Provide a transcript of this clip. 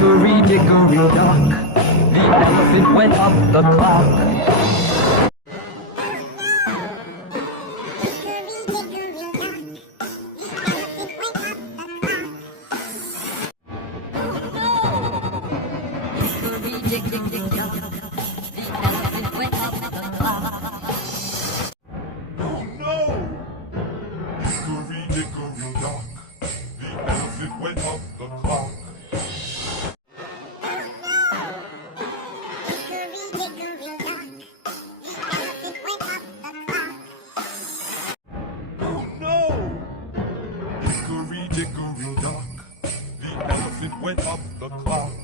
Hickory, dickory, dock, the elephant went up the clock. Hickory, dickory, dock, the elephant went up the clock. Oh no! Hickory dickory dock, the elephant went up the clock. Oh no! Hickory dickory dock, the elephant went up the clock.